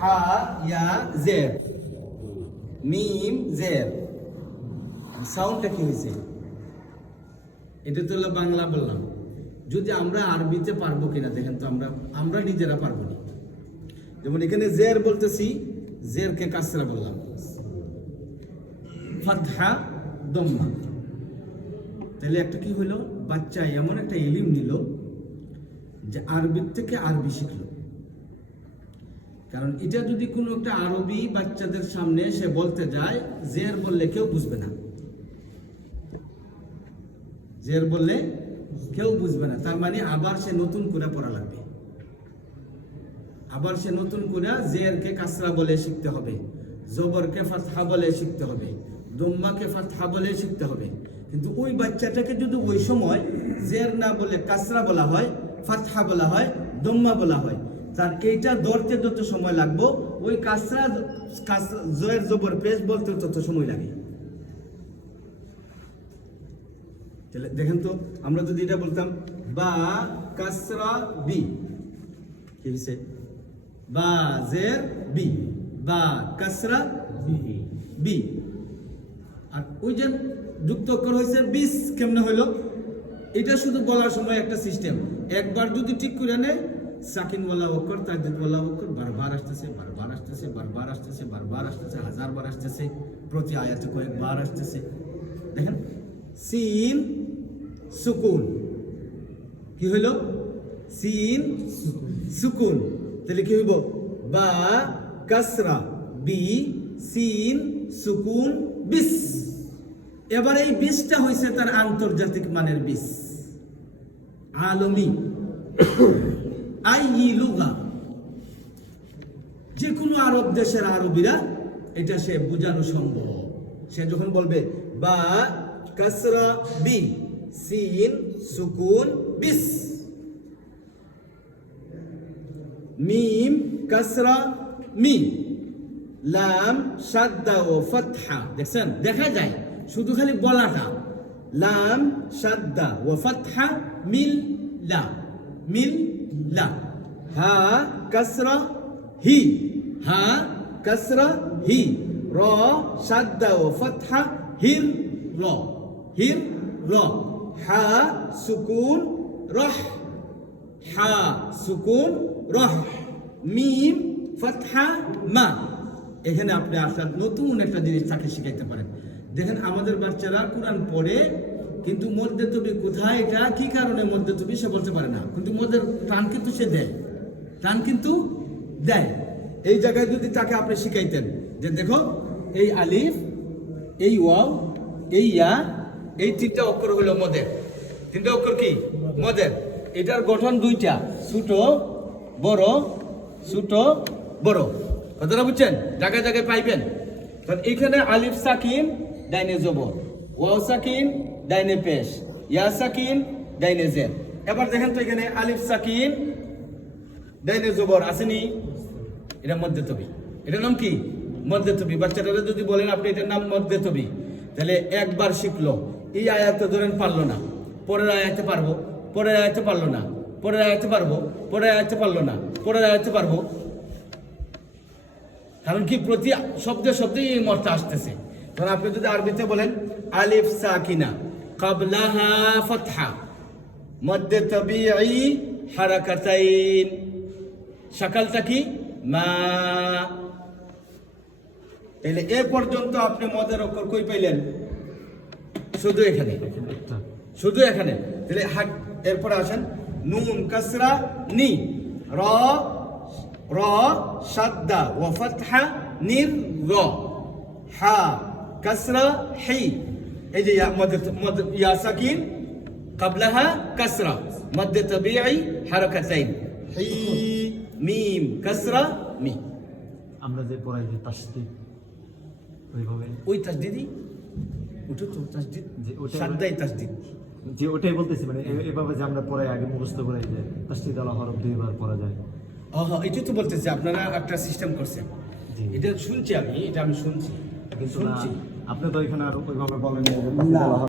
হা ইয়া জের, মিম জের, সাউন্ডটা কি হয়েছে? এটা তো হলো বাংলা বললাম। যদি আমরা আরবিতে পারবো কিনা দেখেন তো, আমরা নিজেরা পারবো না। যেমন এখানে জের বলতেছি, জেরকে কাসরা বললাম, ফাতহা দম্মা। তাহলে একটা কি হইলো, বাচ্চা এমন একটা ইলম নিল যে আরবির থেকে আরবি শিখলো। কারণ এটা যদি কোনো একটা আরবি বাচ্চাদের সামনে সে বলতে যায়, জের বললে কেউ বুঝবে না, জের বললে কেউ বুঝবে না। তার মানে আবার সে নতুন করে পড়া লাগবে, আবার সে নতুন করে জেরকে কাসরা বলে শিখতে হবে, জবরকে ফাতহা বলে শিখতে হবে, দম্মাকে ফাতহা বলে শিখতে হবে। কিন্তু ওই বাচ্চাটাকে যদি ওই সময় জের না বলে কাসরা বলা হয়, ফাতহা বলা হয়, দম্মা বলা হয়, তার এইটা ধরতে যত সময় লাগবে, ওই কাসরা জয়ের জবর পেশ বলতে তত সময় লাগে। তাহলে দেখেন তো, আমরা যদি এটা বলতাম বা কাসরা বি, কি হয়েছে? বা জের বি, বা কাসরা বি। আর ওই যে যুক্ত অক্ষর হয়েছে বিস, কেমনে হইল? এটা শুধু বলার সময় একটা সিস্টেম। একবার যদি ঠিক করে নেয়, সাকিনওয়ালা অক্ষর, তাজদিদওয়ালা অক্ষর বারবার আসতেছে, বারবার আসতেছে, বারবার আসতেছে, বারবার আসতেছে, হাজারবার আসতেছে, প্রতি আয়াতে কয়েকবার আসতেছে। দেখেন, সিন সুকুন, কি হইল? সিন সুকুন। তাহলে কি হইব? বা কাসরা বি, সিন সুকুন বিস। এবার এই বিসটা হয়েছে তার আন্তর্জাতিক মানের বিস, আলমী, লুগা, যে কোনো আরব দেশের আরবিরা এটা সে বোঝানো সম্ভব। সে যখন বলবে বা কাসরা বি, সিন সুকুন বিস, মিম কাসরা মি, লাম শাদ্দা ও ফাতহা। দেখছেন, দেখা যায় শুধু খালি বলাটা, লাম শাদ্দা ও ফাতহা, মিল লা, মিল লা। হা কাসরা হি, হা কাসরা হি, র শাদ্দা ও ফাতহা, হির র, হির র। হা সুকুন রহ, হা সুকুন রহ, মিম ফাতহা মা। এখানে আপনি আপনার নতুন একটা জিনিস তাকে শিখাইতে পারেন। দেখেন, আমাদের বাচ্চারা কোরআন পড়ে, কিন্তু মধ্যে তুমি কোথায়, এটা কি কারণে মধ্যে তুমি সে বলতে পারে না, কিন্তু মধ্যে টান কিন্তু সে দেয়, টান কিন্তু দেয়। এই জায়গায় যদি তাকে আপনি শিখাইতেন যে দেখো, এই আলিফ, এই ওয়াও, এই ইয়া, এই তিনটা অক্ষর হলো মদের। তিনটা অক্ষর কি? মদের। এটার গঠন দুইটা, ছোট বড়, ছোট বড়। কথাটা বুঝছেন? জায়গায় জায়গায় পাইবেন। কারণ এখানে আলিফ সাকিন, ডাইনে জবর, ওয়াও সাকিন, ডাইনে পেশ, ইয়া সাকিন, ডাইনে জের। এবার দেখেন তো, এখানে আলিফ সাকিন, ডাইনে জবর আসেনি, এটা মধ্যে তবি। এটার নাম কি? মধ্যে তবি। বাচ্চাটারা যদি বলেন আপনি এটার নাম মধ্যে তবি, তাহলে একবার শিখলো, এই আয়াতে ধরেন পারলো না, পরের আয়াতে পারবো, পরের আয়াতে পারলো না, পরের আয়াতে পারবো, পরের আয়াতে পারলো না, পরের আয়াতে পারবো। কারণ কি, প্রতি শব্দে শব্দে এই মতটা আসতেছে। কারণ আপনি যদি আরবিতে বলেন আলিফ সাকিনা, কাবলাহা ফাতহা, মধ্যে তবিঈ হারাকাতাইন, সকালটা কি? মা। তাহলে এ পর্যন্ত আপনি মদের অক্ষর কই পাইলেন? শুধু এখানে, শুধু এখানে। তাহলে এরপরে আসেন, নুন কাসরা নি, র, র শাদ্দা ও ফাতহা, নির র, হা কাসরা হি। এই যে ইয়া সাকিন, কাবলাহা কাসরা, মধ্যে তবিঈ হারাকাতাইন, হি মিম কাসরা মি। আমরা যে পড়াই যে তাসদীদ, ওইভাবে ওই তাসদীদই, ওটা তো তাসদীদ, যে ওটা শাদ্দাই তাসদীদ, যে ওটাই বলতেছি, মানে এভাবে যে আমরা পড়াই আগে মুখস্থ করাই যে তাসদীদ আলা হরফ দুইবার পড়া যায়। হ্যাঁ, এটাই তো বলতেছি, আপনারা একটা সিস্টেম করছেন। এটা শুনছি আমি, এটা আমি শুনছি, কিন্তু শুনছি। আপনি তো এখানে আর ওইভাবে বলেন